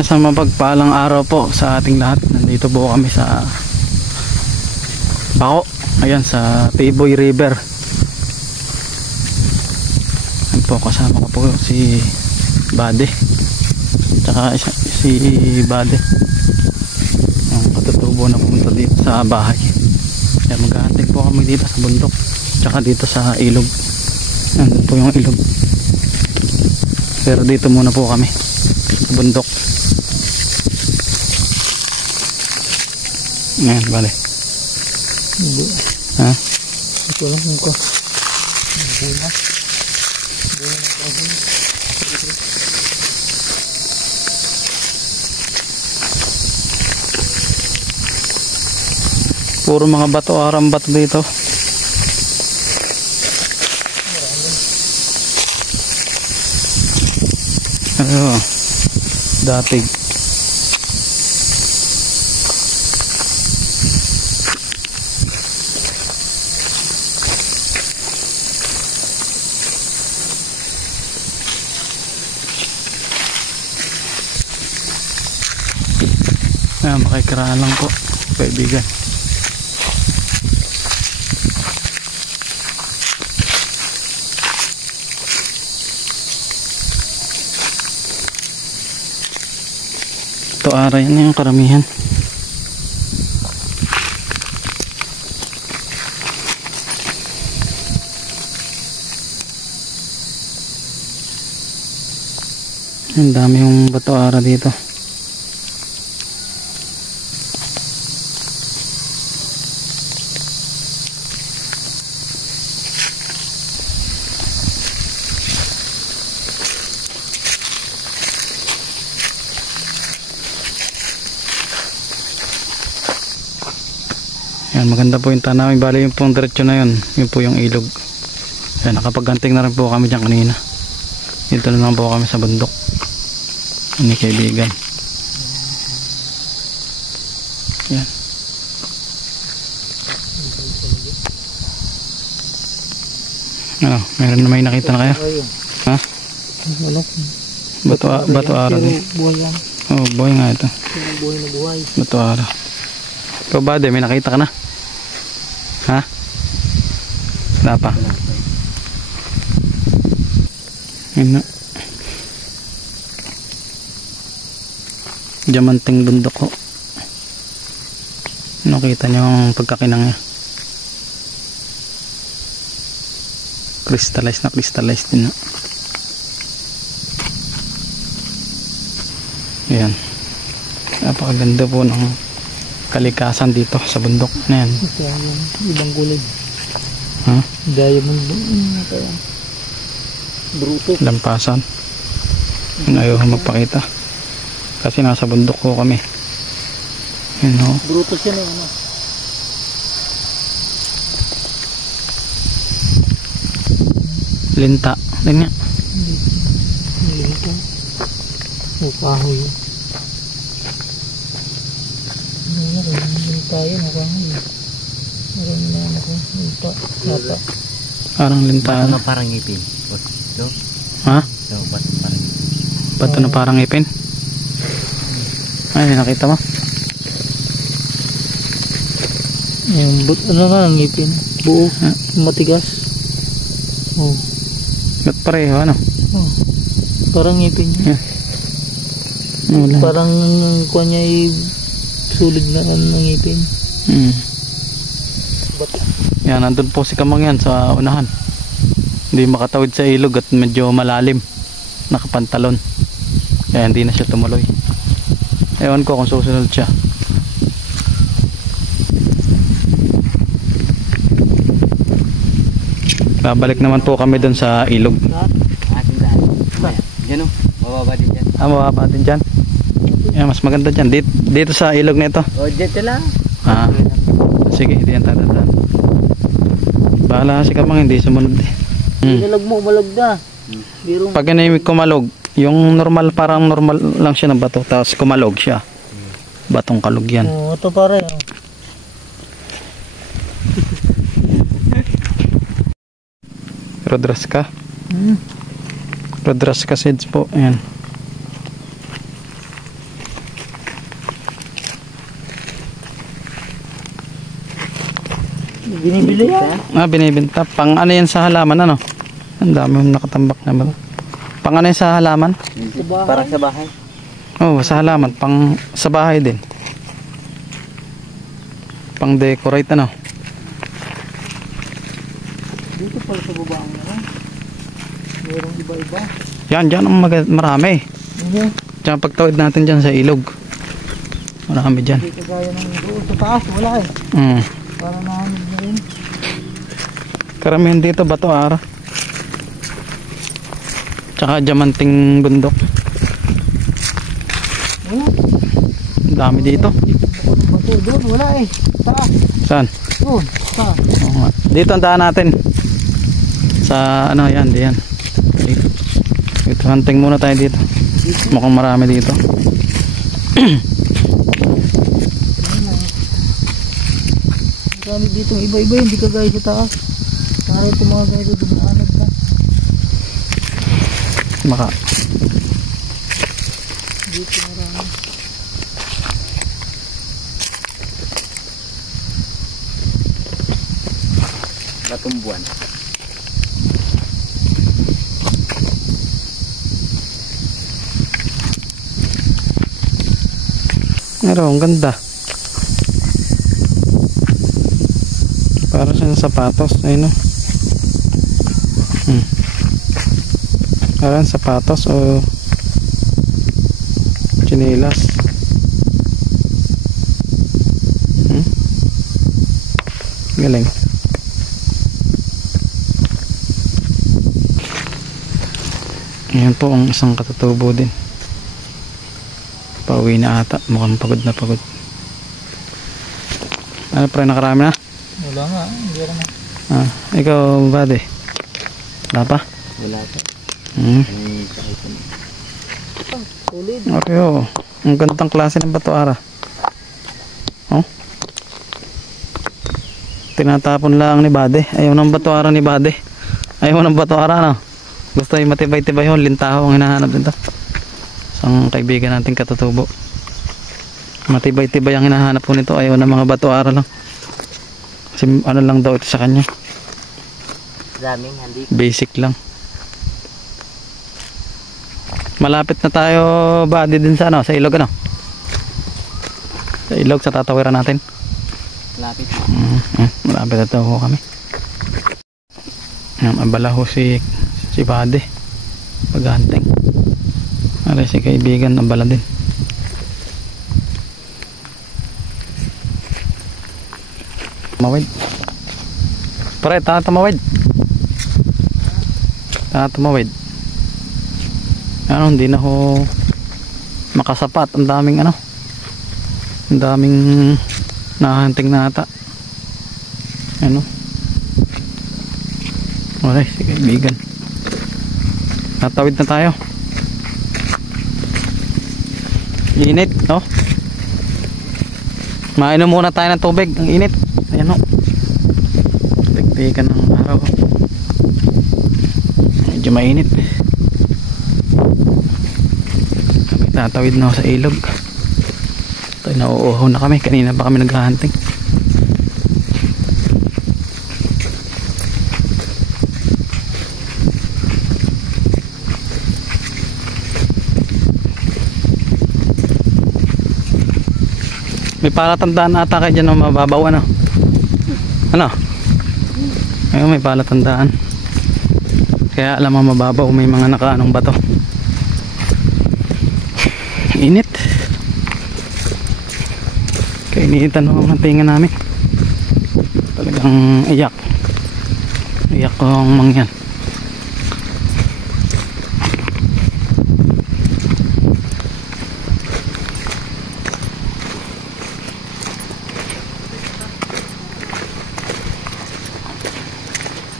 Sa mapagpalang araw po sa ating lahat. Nandito po kami sa Bako. Ayan, sa Tiboy River. Ayan po, kasama ko po si Bade. Tsaka si Bade, yung katutubo na pumunta dito sa bahay. Ayan, maghahantay po kami dito sa bundok. Tsaka dito sa ilog. Nandun po yung ilog. Pero dito muna po kami sa bundok. Ayan, bale. Ha? Ito lang kung ko. Buna. Puro mga bato, arambat dito. Ano, datig. Makikiraan lang po, kaibigan. Ito aray na yung karamihan. Ang dami yung bato ara dito. Yan, maganda po yung tanawin. Bali yung pong diretso na yun, yun po yung ilog. Yan, nakapagganting na rin po kami dyan kanina. Dito na lang po kami sa bundok. Ini kaibigan. Yan. Ano, meron na may nakita na kayo? Ha? Bato ara din. Oh, buhay nga ito. Buhay na buhay. Bato ara. Ikaw ba, may nakita ka na? Ha? Wala pa. Ano? Diamanting bundok ko. Nakita nyo ang pagkakinang niya. Crystallized na crystallized din na. Ayan. Napakaganda po ng kalikasan dito sa bundok na yan. Ito yung ibang kulay. Ha? Diamond. Bruto. Lampasan. Ayaw magpakita. Kasi nasa bundok ko kami. Yun o. Bruto siya na ano. Linta. Yan nga. Linta. O kahoy. Tayo nakahoy. Meron na ako. Linta. Lata. Parang linta. Bato na parang ngipin. Ito? Ha? Ito, bato parang ngipin. Bato na parang ngipin? Ay, nakita mo? Yung ano nga ang ngipin? Buo. Matigas. Oh. Ba't pareho ano? Oh. Parang ngipin niya. Wala. Parang kuha niya ay sulit na ng ngipin. Yan, nandun po si Kamang yan sa unahan. Hindi makatawid sa ilog at medyo malalim. Nakapantalon. Kaya hindi na siya tumuloy. Ewan ko kung susunod siya. Babalik naman po kami dun sa ilog. Diyan o, mababa din dyan. Mababa din dyan. Yan, mas maganda dyan. Dito sa ilog na ito. O, dito lang. Sige, hindi yan tatandaan. Bahala si Kamang, hindi sumunod eh. Ilalag mo, malag na. Pag inahimik kumalog, yung normal, parang normal lang siya ng bato, tapos kumalog siya. Batong kalog yan. Oo, ito pare. Rodrasca. Rodrasca seeds po. Ayan. Binibili yan. Binibenta. Pang ano yan sa halaman, ano? Ang dami yung nakatambak na ba? Pang ano yan sa halaman? Parang sa bahay. Oo, sa halaman. Pang sa bahay din. Pang decorate, ano? Dito pala sa baba ang ano. Mayroong iba-iba. Yan, dyan ang marami. Hindi. Tsaka pagtawid natin dyan sa ilog. Marami dyan. Hindi kagaya ng doon sa taas. Wala eh. Para nahanap na rin. Karamihan dito bato ara. Tsaka diamanting bundok. Ang dami dito. Bato doon. Wala eh. Taas. Saan? Doon. Taas. Oo nga. Dito ang daan natin. Sa ano yan, diyan. Dito. Dito hunting muna tayo dito. Mukhang marami dito. Marami dito iba-iba. Hindi kagaya sa taas. Para ito mga ganito dumaanag na. Maka. Dito marami. Batumbuan. Pero ang ganda. Para siyang sapatos. Ayun o. Parang sapatos o tsinelas. Galing. Ayan po ang isang katutubo din. Pauwi na ata. Mukhang pagod na pagod. Ano pre, nakarami na? Wala nga. Hindi ako na. Ikaw buddy? Wala pa? Wala pa. Tulid. Okay o. Ang gandang klase ng bato ara. Oh. Tinatapon lang ni Bade. Ayaw ng bato ara ni Bade. Ayaw ng bato ara, no? Gusto yung matibay-tibay yun. Lintaho ang hinahanap dito. Isang kaibigan natin katutubo. Matibay-tibay ang hinahanap po nito. Ayaw ng mga bato ara lang. Kasi ano lang daw ito sa kanya. Daming handi. Basic lang. Malapit na tayo Buddy din sa ano, sa ilog ano. Sa ilog sa tatawiran natin. Malapit. Malapit na tayo kami. Abala ho si Buddy. Paghahanteng. Aray si kaibigan abala din. Tumawid. Pare, tumawid. Tumawid. Ano, hindi na ho makasapat. Ang daming ano. Ang daming nahahunting na ata. Ano. Aray, si kaibigan. Tatawid na tayo. Init, no? Mainom muna tayo ng tubig. Ang init. Ayan o. Tigtigan ng araw. Medyo mainit. Kami tatawid na sa ilog. Tayo nauuhaw na kami. Kanina pa kami naghahunting. May palatandaan ata kayo dyan na mababaw ano? Ano? Ayun, may palatandaan. Kaya alam mo mababaw, may mga nakaanong bato. Init. Kainitan mo ang tinga namin. Talagang iyak. Iyak ko ang mangyan.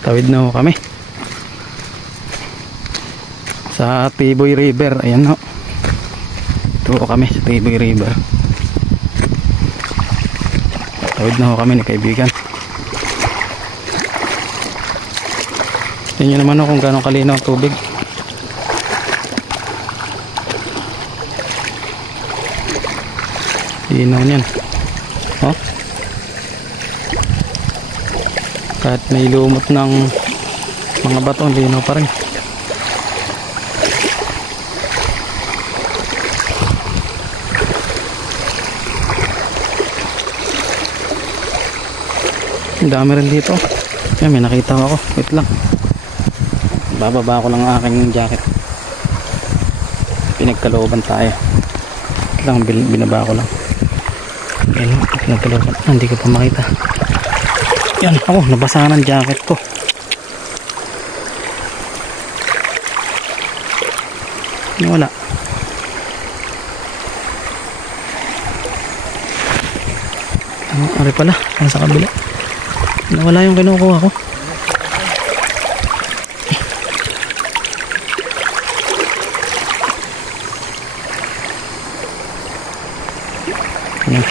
Tawid na ho kami sa Tiboy River. Ayan ho. Ito ho kami sa Tiboy River. Tawid na ho kami ni kaibigan. Tingnan nyo naman ho kung gano'ng kalinaw ang tubig. Linaw niyan. Oh. Kahit may lumot ng mga bato, linaw pa rin. Ang dami rin dito. Yan, may nakita ako. Wait lang. Bababa ko lang ang aking jacket. Pinagkalooban tayo. Wait lang, binaba ko lang. Yan, pinagkalooban. Hindi ko pa makita. Yan, ako, nabasa ng jacket ko. Wala. Ari pala, sa kabila. Nawala yung kinukuha ko. Ayan.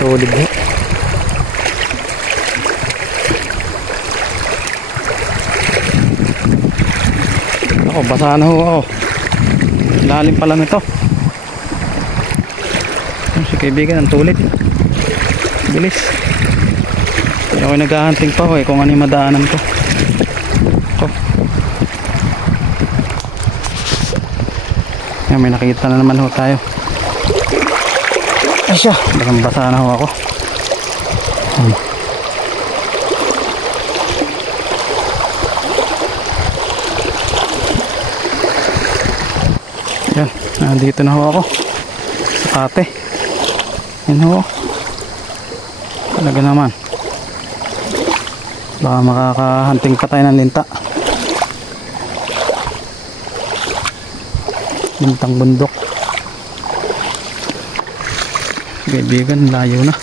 Solid mo. Ako, basa na ho ako. Lalim pala nito. Si kaibigan, ang tulit. Bilis. Pero ako'y naghahunting pa ko kung ano yung madaanan ko. Ito. Yan, may nakita na naman ho tayo. Ay siya, bagang basa na ho ako. Yan, nandito na ho ako sa kate. Yan ho. Talaga naman. Baka makakahunting pa tayo ng linta. Lintang bundok. Kaibigan, layo na.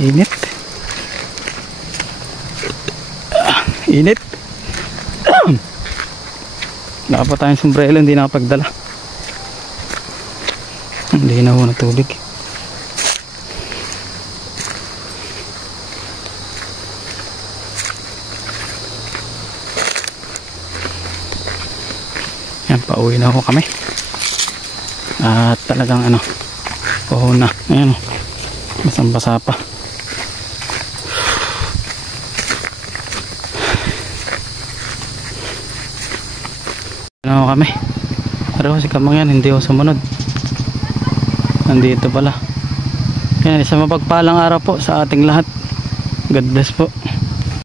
Init. Init. Wala pa tayong sombrero, hindi nakapagdala. Hindi na ho na tubig. Yan, pauwi na ho kami. At talagang ano, puho na. Ayan, basang basa pa. Ano kami? Pero si Kamang yan, hindi ako sumunod. Nandito pala. Yan, isang mapagpalang araw po sa ating lahat. God bless po.